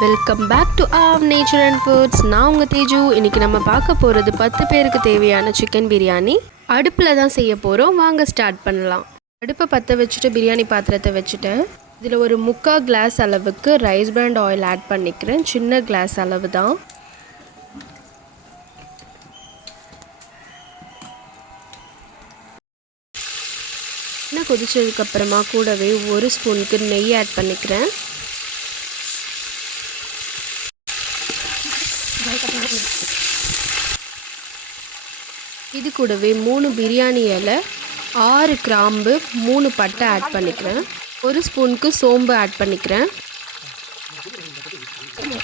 Welcome back to our nature and foods நான் உங்கள் தேஜு. இன்றைக்கி நம்ம பார்க்க போகிறது பத்து பேருக்கு தேவையான சிக்கன் பிரியாணி. அடுப்பில் தான் செய்ய போகிறோம் வாங்க ஸ்டார்ட் பண்ணலாம். அடுப்பை பற்ற வச்சுட்டு பிரியாணி பாத்திரத்தை வச்சுட்டேன் இதில் ஒரு முக்கால் கிளாஸ் அளவுக்கு ரைஸ் பிராண்ட் ஆயில் ஆட் பண்ணிக்கிறேன். சின்ன கிளாஸ் அளவு தான். எண்ணெய் கொதிச்சதுக்கப்புறமா கூடவே ஒரு ஸ்பூனுக்கு நெய் ஆட் பண்ணிக்கிறேன். இது கூடவே மூணு பிரியாணி இலை ஆறு கிராம்பு மூணு பட்டை ஆட் பண்ணிக்கிறேன். ஒரு ஸ்பூனுக்கு சோம்பு ஆட் பண்ணிக்கிறேன்.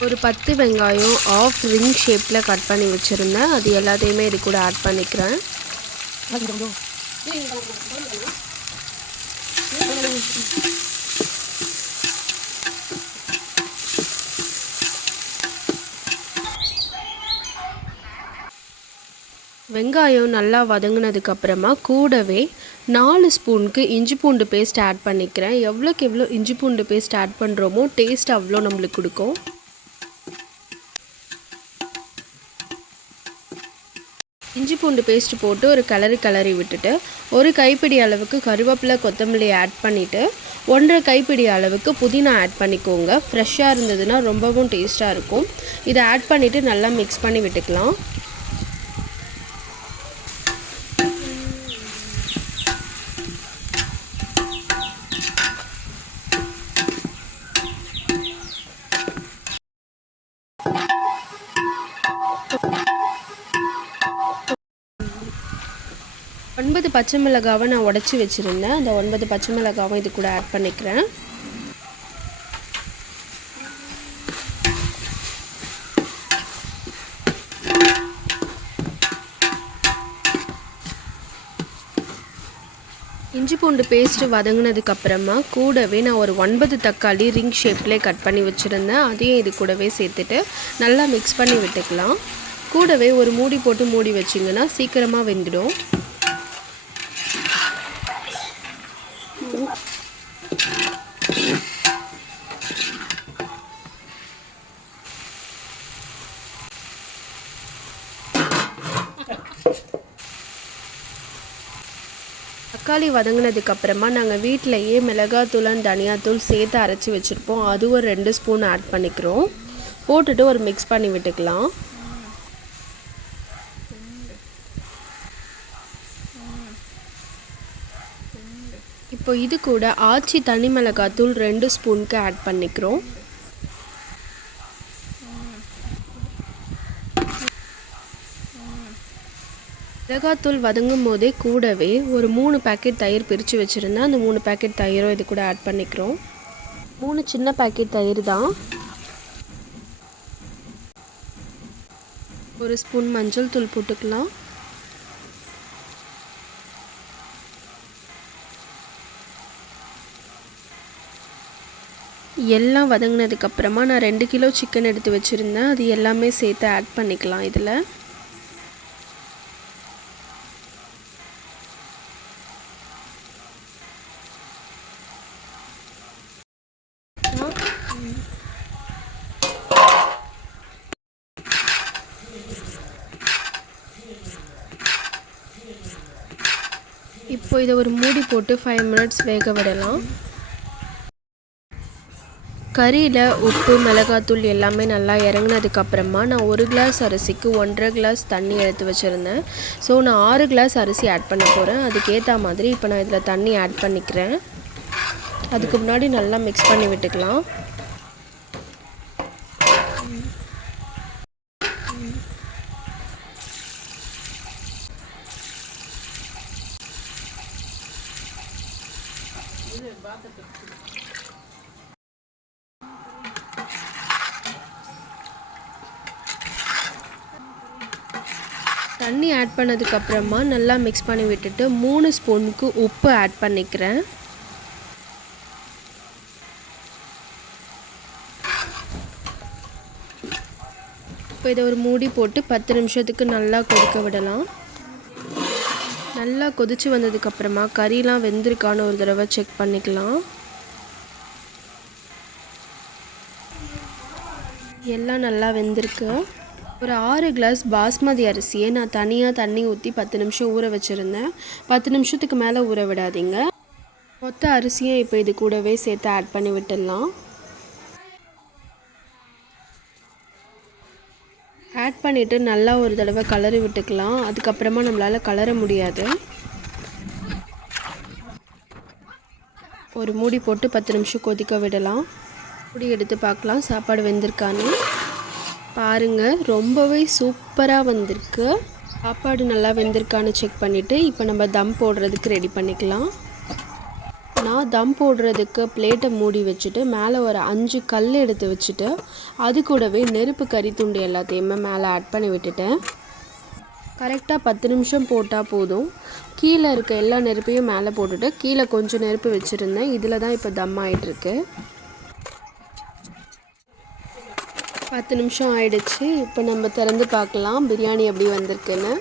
ஒரு பத்து வெங்காயம் ஆஃப் ரிங் ஷேப்பில் கட் பண்ணி வச்சுருந்தேன். அது எல்லாத்தையுமே இது கூட ஆட் பண்ணிக்கிறேன். வெங்காயம் நல்லா வதங்கினதுக்கு அப்புறமா கூடவே நாலு ஸ்பூனுக்கு இஞ்சி பூண்டு பேஸ்ட் ஆட் பண்ணிக்கிறேன். எவ்வளோக்கு எவ்வளோ இஞ்சி பூண்டு பேஸ்ட் ஆட் பண்ணுறோமோ டேஸ்ட் அவ்வளோ நம்மளுக்கு கொடுக்கும். இஞ்சி பூண்டு பேஸ்ட் போட்டு ஒரு கலரு கலரி விட்டுட்டு ஒரு கைப்பிடி அளவுக்கு கருவேப்பிலை கொத்தமல்லி ஆட் பண்ணிவிட்டு ஒன்றரை கைப்பிடி அளவுக்கு புதினா ஆட் பண்ணிக்கோங்க. ஃப்ரெஷ்ஷாக இருந்ததுன்னா ரொம்பவும் டேஸ்ட்டாக இருக்கும். இதை ஆட் பண்ணிவிட்டு நல்லா மிக்ஸ் பண்ணி விட்டுக்கலாம். ஒன்பது பச்சை மிளகாவை நான் உடச்சி வச்சுருந்தேன். அந்த ஒன்பது பச்சை மிளகாவும் இது கூட ஆட் பண்ணிக்கிறேன். இஞ்சி பூண்டு பேஸ்ட்டு வதங்கினதுக்கு அப்புறமா கூடவே நான் ஒரு ஒன்பது தக்காளி ரிங் ஷேப்லேயே கட் பண்ணி வச்சுருந்தேன். அதையும் இது கூடவே சேர்த்துட்டு நல்லா மிக்ஸ் பண்ணி விட்டுக்கலாம். கூடவே ஒரு மூடி போட்டு மூடி வச்சிங்கன்னா சீக்கிரமாக வெந்துடும். தக்காளி வதங்கினதுக்கு அப்புறமா நாங்கள் வீட்டிலையே மிளகாத்தூள் அண்ட் தனியாத்தூள் சேர்த்து அரைச்சி வச்சுருப்போம். அது ஒரு ரெண்டு ஸ்பூன் ஆட் பண்ணிக்கிறோம். போட்டுட்டு ஒரு மிக்ஸ் பண்ணி விட்டுக்கலாம். இப்போ இது கூட ஆச்சி தனி மிளகாத்தூள் ரெண்டு ஸ்பூனுக்கு ஆட் பண்ணிக்கிறோம். மிளகாத்தூள் வதங்கும் போதே கூடவே ஒரு மூணு பேக்கெட் தயிர் பிரித்து வச்சுருந்தேன். அந்த மூணு பேக்கெட் தயிரும் இது கூட ஆட் பண்ணிக்கிறோம். மூணு சின்ன பேக்கெட் தயிர் தான். ஒரு ஸ்பூன் மஞ்சள் தூள் போட்டுக்கலாம். எல்லாம் வதங்கினதுக்கப்புறமா நான் ரெண்டு கிலோ சிக்கன் எடுத்து வச்சுருந்தேன். அது எல்லாமே சேர்த்து ஆட் பண்ணிக்கலாம் இதில். இப்போ இதை ஒரு மூடி போட்டு ஃபைவ் மினிட்ஸ் வேக விடலாம். கறியில் உப்பு மிளகாத்தூள் எல்லாமே நல்லா இறங்கினதுக்கப்புறமா நான் ஒரு கிளாஸ் அரிசிக்கு ஒன்றரை கிளாஸ் தண்ணி எடுத்து வச்சுருந்தேன். ஸோ நான் ஆறு கிளாஸ் அரிசி ஆட் பண்ண போகிறேன் அதுக்கேற்ற மாதிரி இப்போ நான் இதில் தண்ணி ஆட் பண்ணிக்கிறேன். அதுக்கு முன்னாடி நல்லா மிக்ஸ் பண்ணி விட்டுக்கலாம். தண்ணி ஆட் பண்ணதுக்கப்புறமா நல்லா மிக்ஸ் பண்ணி விட்டுட்டு மூணு ஸ்பூனுக்கு உப்பு ஆட் பண்ணிக்கிறேன். இப்போ இதை ஒரு மூடி போட்டு பத்து நிமிஷத்துக்கு நல்லா கொதிக்க விடலாம். நல்லா கொதிச்சு வந்ததுக்கப்புறமா கறிலாம் வெந்திருக்கான்னு ஒரு தடவை செக் பண்ணிக்கலாம். எல்லாம் நல்லா வெந்திருக்கு. ஒரு ஆறு கிளாஸ் பாஸ்மதி அரிசியை நான் தனியாக தண்ணி ஊற்றி பத்து நிமிஷம் ஊற வச்சுருந்தேன். பத்து நிமிஷத்துக்கு மேலே ஊற விடாதீங்க. மொத்த அரிசியும் இப்போ இது கூடவே சேர்த்து ஆட் பண்ணி விட்டுடலாம். ஆட் பண்ணிவிட்டு நல்லா ஒரு தடவை கலரி விட்டுக்கலாம். அதுக்கப்புறமா நம்மளால் கலர முடியாது. ஒரு மூடி போட்டு பத்து நிமிஷம் கொதிக்க விடலாம். மூடி எடுத்து பார்க்கலாம். சாப்பாடு வெந்திருக்கான்னு. பாருங்கள் ரொம்பவே சூப்பராக வந்திருக்கு. சாப்பாடு நல்லா வெந்திருக்கான்னு செக் பண்ணிவிட்டு இப்போ நம்ம தம் போடுறதுக்கு ரெடி பண்ணிக்கலாம். நான் தம் போடுறதுக்கு பிளேட்டை மூடி வச்சுட்டு மேலே ஒரு அஞ்சு கல் எடுத்து வச்சுட்டு அது கூடவே நெருப்பு கறி துண்டு எல்லாத்தையுமே மேலே ஆட் பண்ணி விட்டுட்டேன். கரெக்டாக பத்து நிமிஷம் போட்டால் போதும். கீழே இருக்க எல்லா நெருப்பையும் மேலே போட்டுட்டு கீழே கொஞ்சம் நெருப்பு வச்சுருந்தேன். இதில் தான் இப்போ தம் ஆகிட்டுருக்கு பத்து நிமிஷம் ஆயிடுச்சு. இப்போ நம்ம திறந்து பார்க்கலாம். பிரியாணி எப்படி வந்திருக்குன்னு.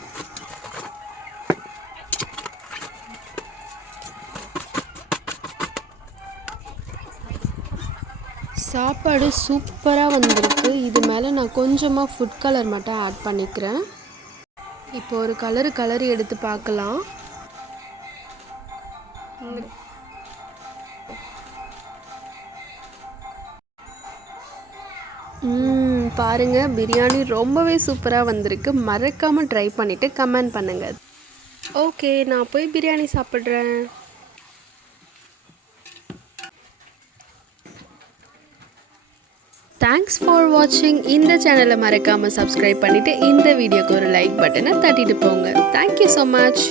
சாப்பாடு சூப்பராக வந்திருக்கு. இது மேலே நான் கொஞ்சமாக ஃபுட் கலர் மட்டும் ஆட் பண்ணிக்கிறேன். இப்போ ஒரு கலரு கலர் எடுத்து பார்க்கலாம். ம், பாருங்க பிரியாணி ரொம்பவே சூப்பராக வந்திருக்கு. மறக்காமல் ட்ரை பண்ணிவிட்டு கமெண்ட் பண்ணுங்கள் ஓகே நான் போய் பிரியாணி சாப்பிட்றேன். தேங்க்ஸ் ஃபார் வாட்சிங் இந்த சேனலை மறக்காமல் சப்ஸ்கிரைப் பண்ணிவிட்டு இந்த வீடியோக்கு ஒரு லைக் பட்டனை தட்டிட்டு போங்க. Thank you so much